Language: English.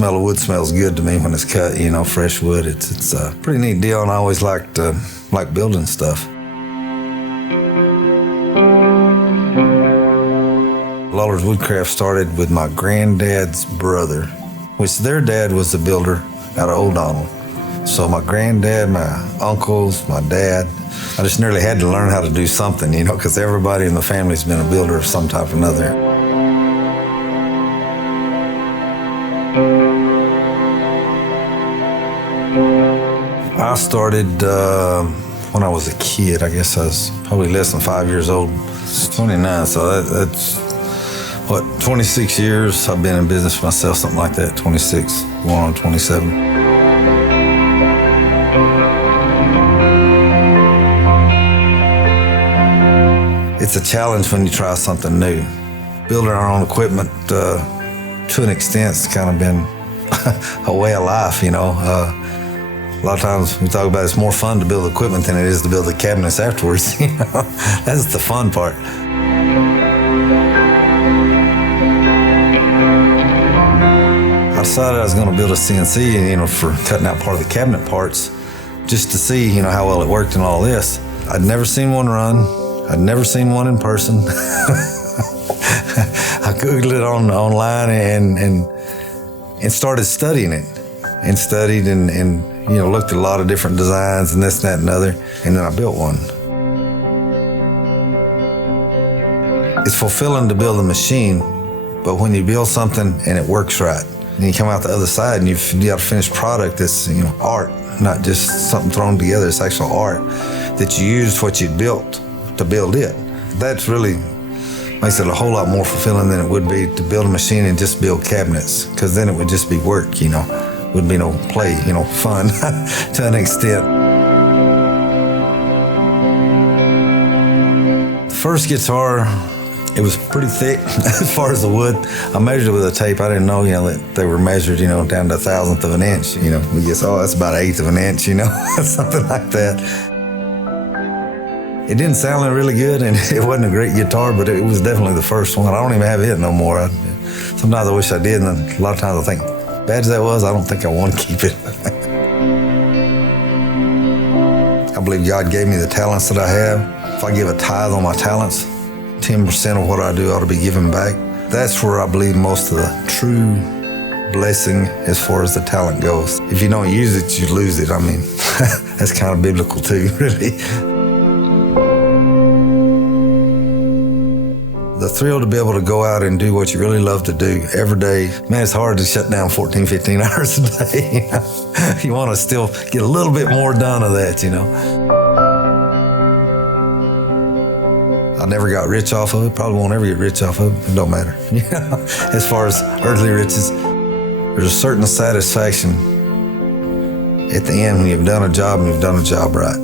smell of wood smells good to me when it's cut, you know, fresh wood. It's a pretty neat deal, and I always liked building stuff. Lawler's Woodcraft started with my granddad's brother, which their dad was the builder out of Old Donald. So my granddad, my uncles, my dad, I just nearly had to learn how to do something, you know, because everybody in the family's been a builder of some type or another. I started when I was a kid. I guess I was probably less than 5 years old. It's 29, so that's, what, 26 years I've been in business myself, something like that, 26, going on 27. It's a challenge when you try something new. Building our own equipment, to an extent, it's kind of been a way of life, you know. A lot of times we talk about it's more fun to build equipment than it is to build the cabinets afterwards. You know, that's the fun part. I decided I was going to build a CNC, you know, for cutting out part of the cabinet parts, just to see, you know, how well it worked and all this. I'd never seen one run. I'd never seen one in person. I Googled it online and started studying it, and studied and you know, looked at a lot of different designs and this, that, and other, and then I built one. It's fulfilling to build a machine, but when you build something and it works right, and you come out the other side and you got a finished product that's, you know, art, not just something thrown together, it's actual art that you used what you built to build it. That's really makes it a whole lot more fulfilling than it would be to build a machine and just build cabinets, because then it would just be work, you know. Wouldn't be no play, you know, fun to an extent. The first guitar, it was pretty thick as far as the wood. I measured it with a tape. I didn't know, you know, that they were measured, you know, down to 1/1000th of an inch. You know, we guess, oh, that's about 1/8 of an inch, you know, something like that. It didn't sound really good, and it wasn't a great guitar, but it was definitely the first one. I don't even have it no more. Sometimes I wish I did, and a lot of times I think, bad as that was, I don't think I want to keep it. I believe God gave me the talents that I have. If I give a tithe on my talents, 10% of what I do ought to be given back. That's where I believe most of the true blessing as far as the talent goes. If you don't use it, you lose it. I mean, that's kind of biblical too, really. The thrill to be able to go out and do what you really love to do every day. Man, it's hard to shut down 14, 15 hours a day. You know? You want to still get a little bit more done of that, you know. I never got rich off of it. Probably won't ever get rich off of it. It don't matter. You know? As far as earthly riches, there's a certain satisfaction at the end when you've done a job and you've done a job right.